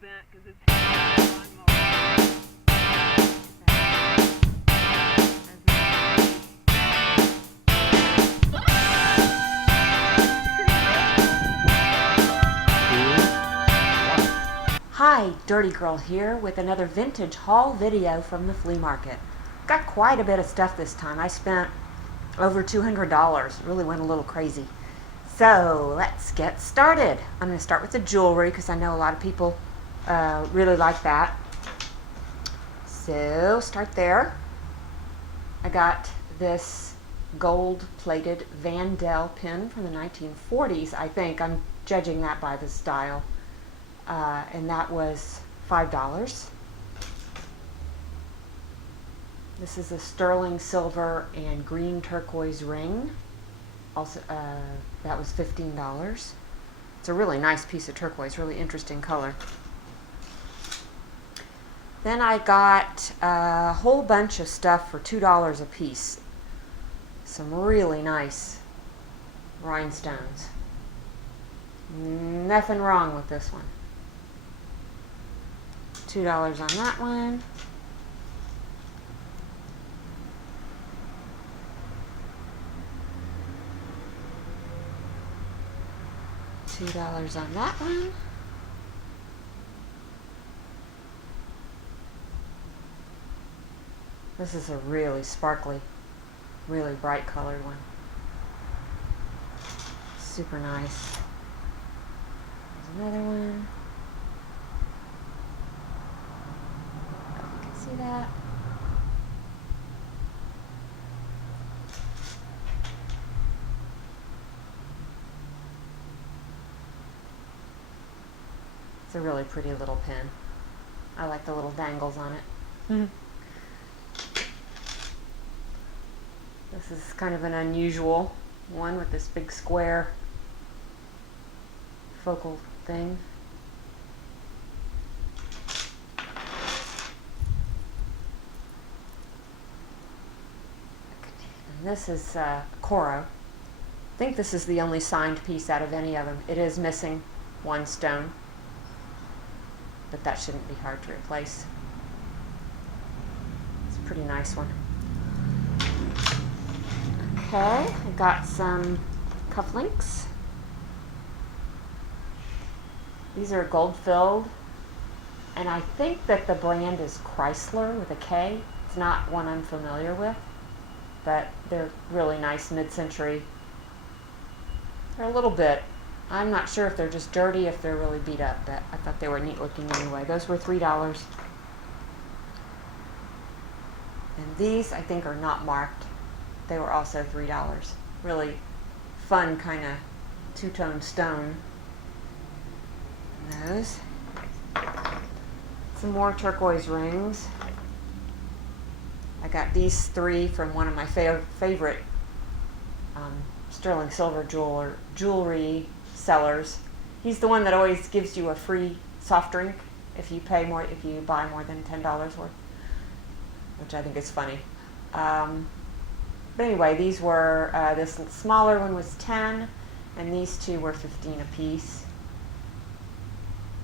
bent because it's lawnmower. Hi, Dirty Girl here with another vintage haul video from the flea market. Got quite a bit of stuff this time. I spent over $200. Really went a little crazy. So let's get started. I'm going to start with the jewelry because I know a lot of people really like that. So start there. I got this gold-plated Vandal pin from the 1940s, I think. I'm judging that by the style. And that was $5. This is a sterling silver and green turquoise ring. Also, that was $15. It's a really nice piece of turquoise, really interesting color. Then I got a whole bunch of stuff for $2 a piece. Some really nice rhinestones. Nothing wrong with this one. $2 on that one. $2 on that one. This is a really sparkly, really bright colored one. Super nice. There's another one. See that? It's a really pretty little pin. I like the little dangles on it. This is kind of an unusual one with this big square focal thing. This is Cora. I think this is the only signed piece out of any of them. It is missing one stone, but that shouldn't be hard to replace. It's a pretty nice one. Okay, I got some cufflinks. These are gold filled, and I think that the brand is Chrysler with a K. It's not one I'm familiar with, but they're really nice mid-century. They're a little bit, I'm not sure if they're just dirty, if they're really beat up, but I thought they were neat looking anyway. Those were $3. And these I think are not marked. They were also $3. Really fun kind of two-tone stone. And those. Some more turquoise rings. I got these three from one of my favorite sterling silver jewelry sellers. He's the one that always gives you a free soft drink if you buy more than $10 worth, which I think is funny. But anyway, these were this smaller one was 10, and these two were 15 a piece.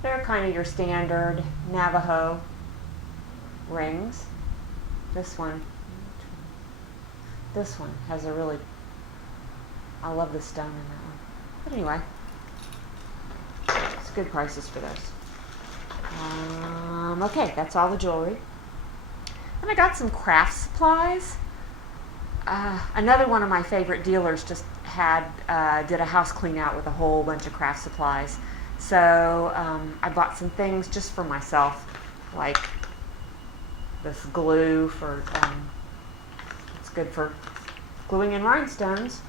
They're kind of your standard Navajo rings. This one has a really, I love the stone in that one. But anyway, it's good prices for those. Okay, that's all the jewelry. And I got some craft supplies. Another one of my favorite dealers just did a house clean out with a whole bunch of craft supplies. So I bought some things just for myself, like this glue for, it's good for gluing in rhinestones.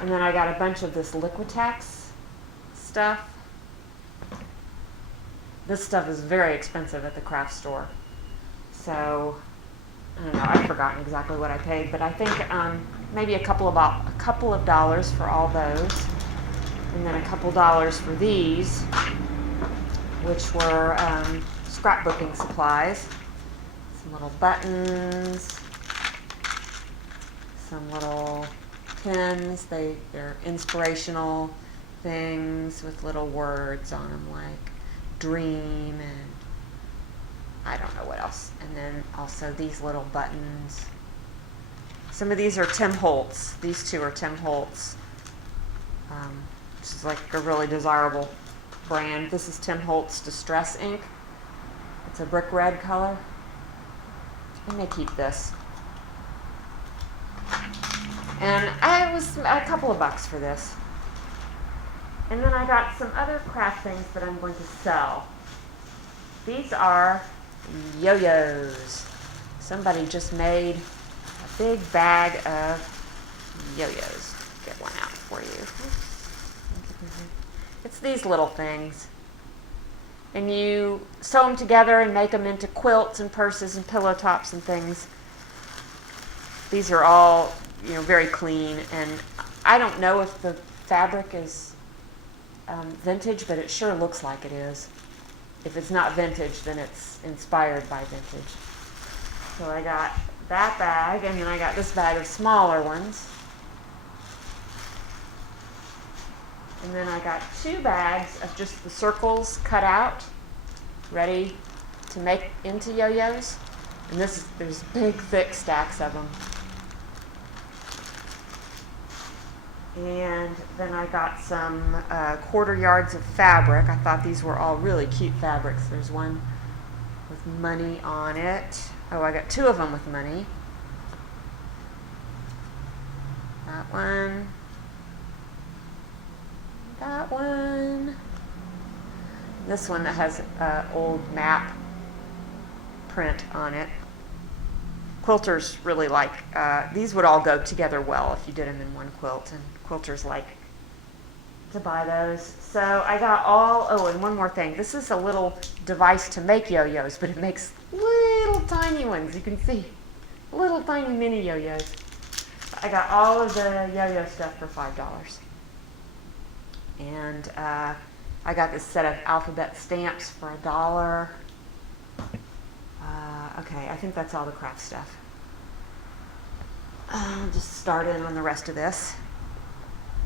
And then I got a bunch of this Liquitex stuff. This stuff is very expensive at the craft store. So, I don't know, I've forgotten exactly what I paid, but I think maybe a couple of dollars for all those. And then a couple dollars for these, which were scrapbooking supplies. Some little buttons, some little pins. They're inspirational things with little words on them, like Dream, and I don't know what else. And then also these little buttons. Some of these are Tim Holtz. These two are Tim Holtz. Which is like a really desirable brand. This is Tim Holtz Distress Ink. It's a brick red color. I may keep this. And I was a couple of bucks for this. And then I got some other craft things that I'm going to sell. These are Yo-Yos. Somebody just made a big bag of Yo-Yos. Get one out for you. It's these little things. And you sew them together and make them into quilts and purses and pillow tops and things. These are all, very clean. And I don't know if the fabric is vintage, but it sure looks like it is. If it's not vintage, then it's inspired by vintage. So I got that bag, and then I got this bag of smaller ones. And then I got 2 bags of just the circles cut out, ready to make into yo-yos. And there's big, thick stacks of them. And then I got some quarter yards of fabric. I thought these were all really cute fabrics. There's one with money on it. Oh, I got 2 of them with money. That one. That one. This one that has old map print on it. Quilters really like, these would all go together well if you did them in one quilt, and quilters like to buy those. So I got and one more thing. This is a little device to make yo-yos, but it makes little tiny ones. You can see little tiny mini yo-yos. I got all of the yo-yo stuff for $5. And I got this set of alphabet stamps for $1. Okay, I think that's all the craft stuff. I'll just start in on the rest of this.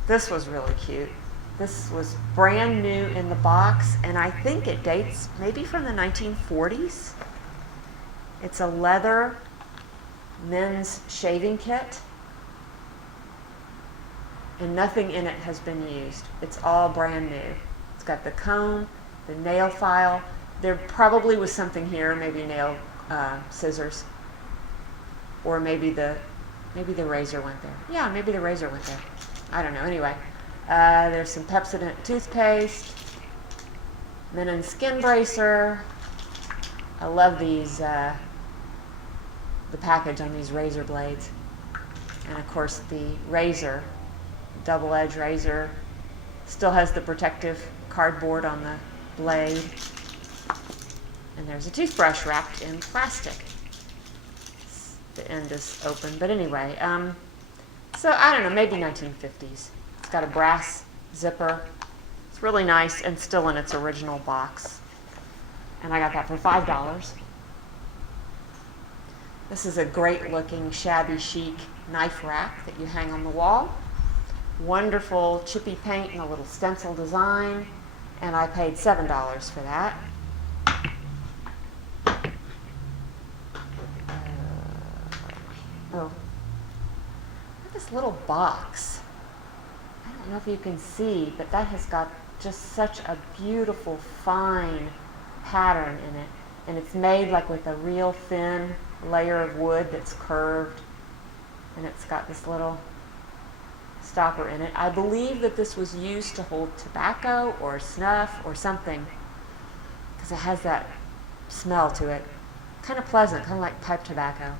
This was really cute. This was brand new in the box, and I think it dates maybe from the 1940s. It's a leather men's shaving kit, and nothing in it has been used. It's all brand new. It's got the comb, the nail file. There probably was something here, maybe nail scissors, or maybe the razor went there. Yeah, maybe the razor went there. I don't know. Anyway, there's some Pepsodent toothpaste, Menon skin bracer. I love these, the package on these razor blades, and of course the razor, double-edged razor, still has the protective cardboard on the blade. And there's a toothbrush wrapped in plastic. The end is open, but anyway, so I don't know, maybe 1950s. It's got a brass zipper. It's really nice and still in its original box. And I got that for $5. This is a great looking shabby chic knife rack that you hang on the wall. Wonderful chippy paint and a little stencil design, and I paid $7 for that. Look at this little box. I don't know if you can see, but that has got just such a beautiful, fine pattern in it. And it's made like with a real thin layer of wood that's curved. And it's got this little stopper in it. I believe that this was used to hold tobacco or snuff or something, because it has that smell to it. Kind of pleasant, kind of like pipe tobacco.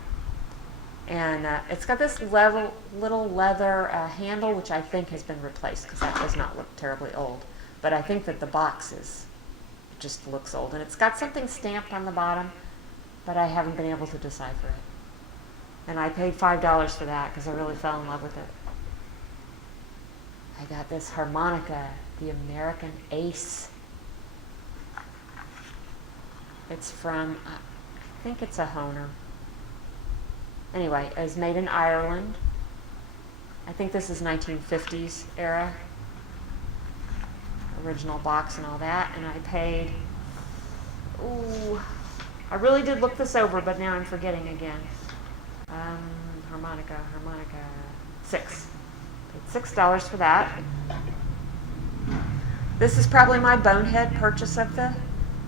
And it's got this little leather handle, which I think has been replaced because that does not look terribly old. But I think that the box just looks old. And it's got something stamped on the bottom, but I haven't been able to decipher it. And I paid $5 for that because I really fell in love with it. I got this harmonica, the American Ace. It's from, I think it's a Hohner. Anyway, it was made in Ireland. I think this is 1950s era. Original box and all that. And I paid I really did look this over, but now I'm forgetting again. Harmonica. 6. Paid $6 for that. This is probably my bonehead purchase of the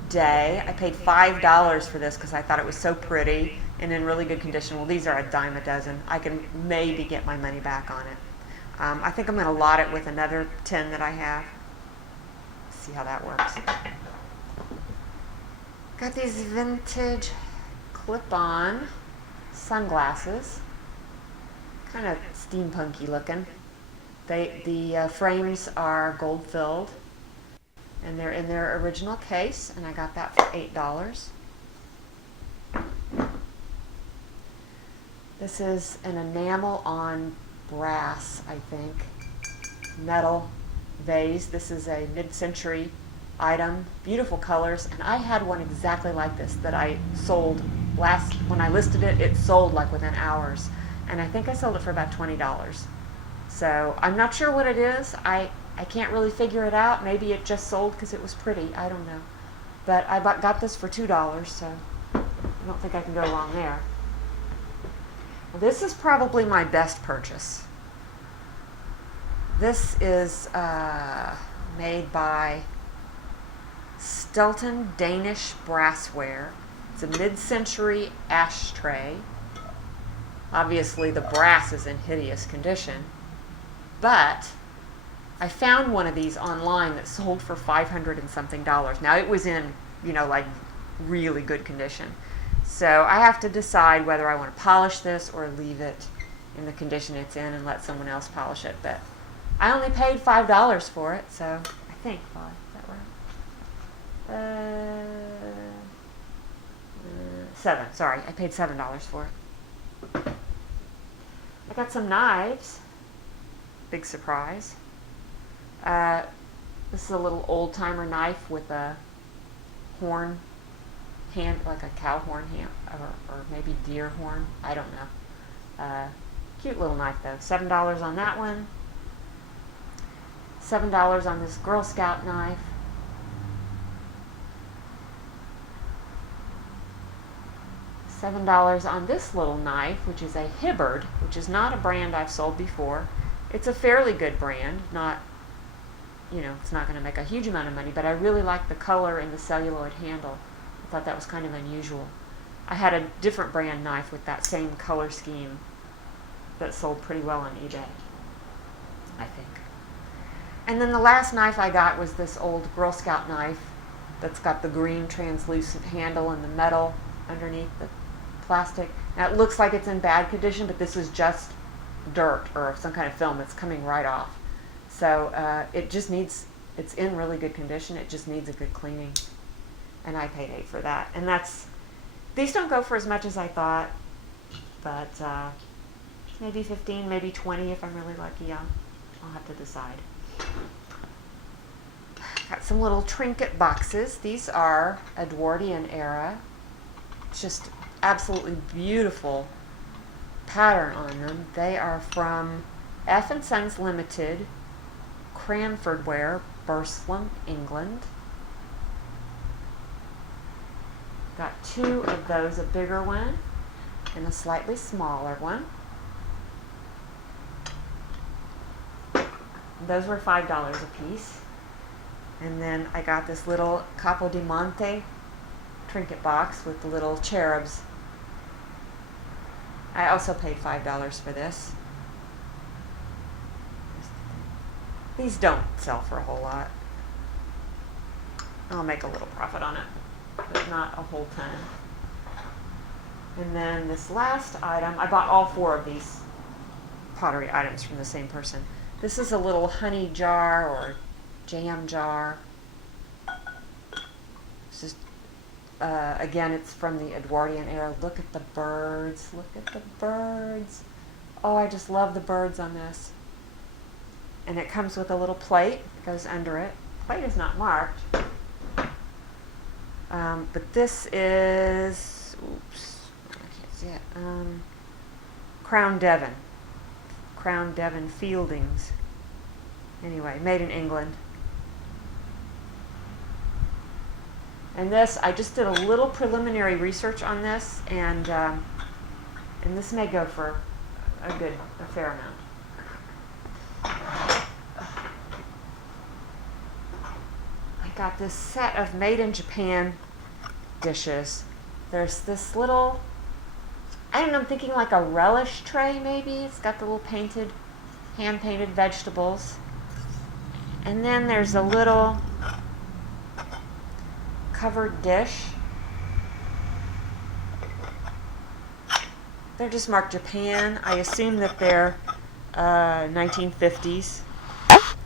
day. I paid $5 for this because I thought it was so pretty and in really good condition. Well, these are a dime a dozen. I can maybe get my money back on it. I think I'm going to lot it with another 10 that I have. See how that works. Got these vintage clip-on sunglasses. Kind of steampunky looking. The frames are gold-filled, and they're in their original case, and I got that for $8. This is an enamel on brass, I think, metal vase. This is a mid-century item, beautiful colors, and I had one exactly like this that I sold when I listed it. It sold like within hours, and I think I sold it for about $20. So I'm not sure what it is. I can't really figure it out. Maybe it just sold because it was pretty. I don't know. But I got this for $2, so I don't think I can go wrong there. Well, this is probably my best purchase. This is made by Stelton Danish Brassware. It's a mid-century ashtray. Obviously the brass is in hideous condition, but I found one of these online that sold for $500 and something. Now it was in, like really good condition. So I have to decide whether I want to polish this or leave it in the condition it's in and let someone else polish it. But I only paid $5 for it, so I think 5. Is that right? 7. Sorry, I paid $7 for it. I got some knives. Big surprise. This is a little old-timer knife with a horn hand, like a cow horn hand, or maybe deer horn. I don't know. Cute little knife though. $7 on that one. $7 on this Girl Scout knife. $7 on this little knife, which is a Hibbard, which is not a brand I've sold before. It's a fairly good brand. Not, it's not going to make a huge amount of money, but I really like the color and the celluloid handle. I thought that was kind of unusual. I had a different brand knife with that same color scheme that sold pretty well on eBay, I think. And then the last knife I got was this old Girl Scout knife that's got the green translucent handle and the metal underneath the plastic. Now it looks like it's in bad condition, but this is just dirt or some kind of film that's coming right off. So it's in really good condition. It just needs a good cleaning. And I paid $8 for that. And these don't go for as much as I thought, but maybe 15, maybe 20 if I'm really lucky. I'll have to decide. Got some little trinket boxes. These are Edwardian era. Just absolutely beautiful pattern on them. They are from F & Sons Limited, Cranford Ware, Burslem, England. Got 2 of those, a bigger one and a slightly smaller one. Those were $5 a piece. And then I got this little Capo di Monte trinket box with the little cherubs. I also paid $5 for this. These don't sell for a whole lot. I'll make a little profit on it, but not a whole ton. And then this last item, I bought all 4 of these pottery items from the same person. This is a little honey jar or jam jar. It's just, again, it's from the Edwardian era. Look at the birds. Look at the birds. Oh, I just love the birds on this. And it comes with a little plate that goes under it. The plate is not marked. But this is, oops, I can't see it. Crown Devon. Crown Devon Fieldings. Anyway, made in England. And this, I just did a little preliminary research on this, and this may go for a fair amount. I got this set of made in Japan dishes. There's this little, I don't know, I'm thinking like a relish tray maybe. It's got the little hand painted vegetables. And then there's a little covered dish. They're just marked Japan. I assume that they're 1950s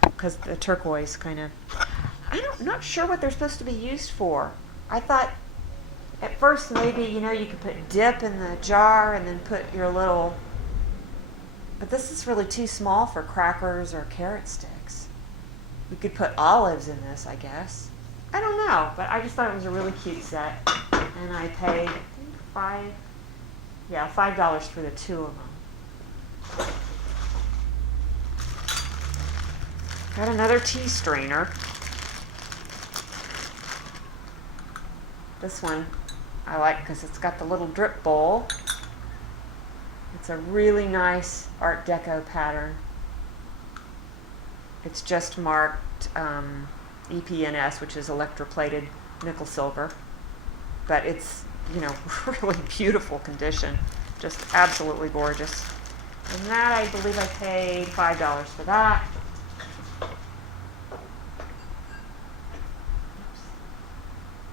because the turquoise kind of. I'm not sure what they're supposed to be used for. I thought at first maybe, you could put dip in the jar and then put your little. But this is really too small for crackers or carrot sticks. We could put olives in this, I guess. I don't know, but I just thought it was a really cute set. And I paid, I think $5 for the two of them. Got another tea strainer. This one I like because it's got the little drip bowl. It's a really nice Art Deco pattern. It's just marked EPNS, which is electroplated nickel silver, but it's really beautiful condition, just absolutely gorgeous. And that, I believe I paid $5 for that.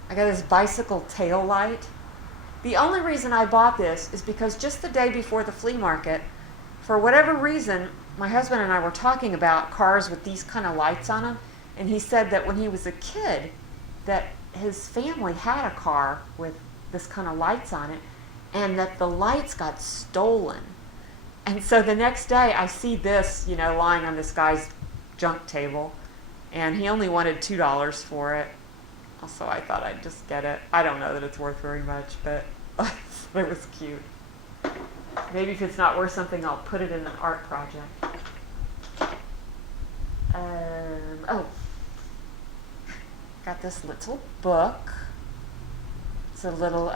I got this bicycle tail light. The only reason I bought this is because just the day before the flea market, for whatever reason, my husband and I were talking about cars with these kind of lights on them, and he said that when he was a kid, that his family had a car with this kind of lights on it, and that the lights got stolen. And so the next day I see this, lying on this guy's junk table, and he only wanted $2 for it. So I thought I'd just get it. I don't know that it's worth very much, but it was cute. Maybe if it's not worth something, I'll put it in an art project. Got this little book. It's a little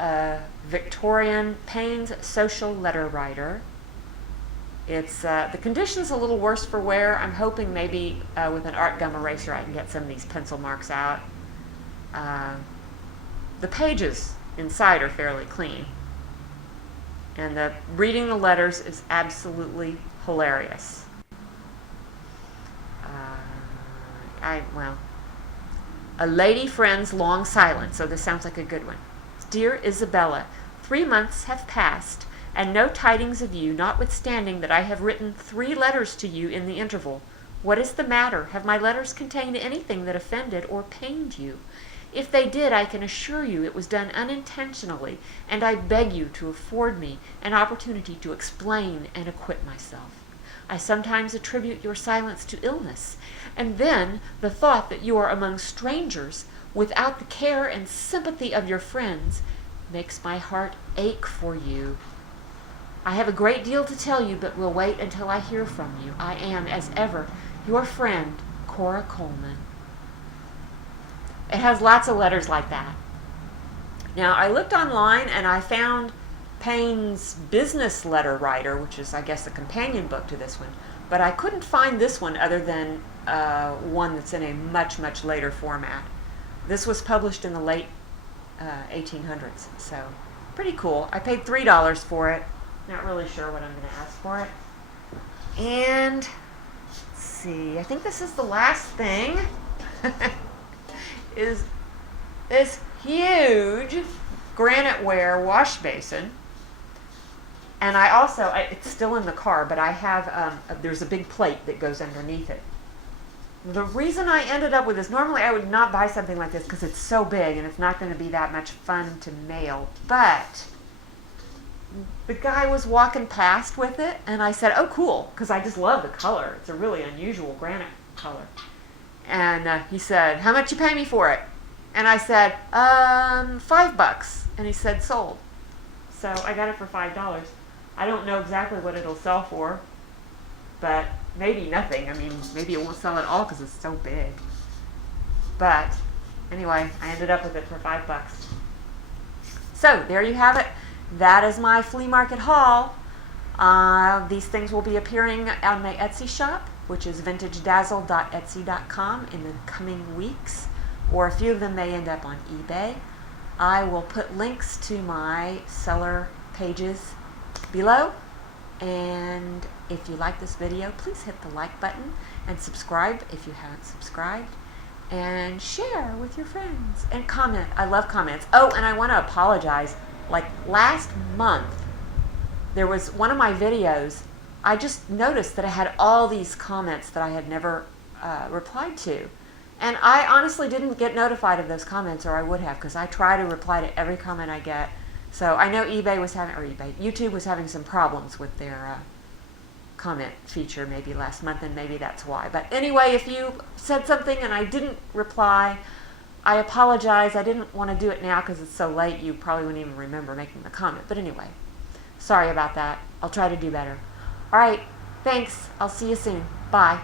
Victorian Payne's Social Letter Writer. It's the condition's a little worse for wear. I'm hoping maybe with an art gum eraser I can get some of these pencil marks out. The pages inside are fairly clean, and reading the letters is absolutely hilarious. A lady friend's long silence, so this sounds like a good one. Dear Isabella, 3 months have passed, and no tidings of you, notwithstanding that I have written 3 letters to you in the interval. What is the matter? Have my letters contained anything that offended or pained you? If they did, I can assure you it was done unintentionally, and I beg you to afford me an opportunity to explain and acquit myself. I sometimes attribute your silence to illness, and then the thought that you are among strangers, without the care and sympathy of your friends, makes my heart ache for you. I have a great deal to tell you, but will wait until I hear from you. I am, as ever, your friend, Cora Coleman. It has lots of letters like that. Now, I looked online and I found Payne's Business Letter Writer, which is, I guess, a companion book to this one, but I couldn't find this one other than one that's in a much, much later format. This was published in the late 1800s, so pretty cool. I paid $3 for it. Not really sure what I'm going to ask for it. And, let's see, I think this is the last thing. Is this huge Granite Ware wash basin. And I also, it's still in the car, but I have, there's a big plate that goes underneath it. The reason I ended up with this, normally I would not buy something like this because it's so big and it's not going to be that much fun to mail. But the guy was walking past with it, and I said, oh, cool, because I just love the color. It's a really unusual granite color. And he said, how much you pay me for it? And I said, $5. And he said, sold. So I got it for $5. I don't know exactly what it'll sell for, but maybe nothing. I mean, maybe it won't sell at all because it's so big. But Anyway, I ended up with it for $5. So there you have it. That is my flea market haul. These things will be appearing on my Etsy shop, which is vintagedazzle.etsy.com in the coming weeks, or a few of them may end up on eBay. I will put links to my seller pages below, and if you like this video, please hit the like button and subscribe if you haven't subscribed, and share with your friends and comment. I love comments. Oh, and I want to apologize. Like last month, there was one of my videos, I just noticed that I had all these comments that I had never replied to. And I honestly didn't get notified of those comments, or I would have, because I try to reply to every comment I get. So I know YouTube was having some problems with their comment feature maybe last month, and maybe that's why. But anyway, if you said something and I didn't reply, I apologize. I didn't want to do it now because it's so late. You probably wouldn't even remember making the comment. But anyway, sorry about that. I'll try to do better. All right, thanks. I'll see you soon. Bye.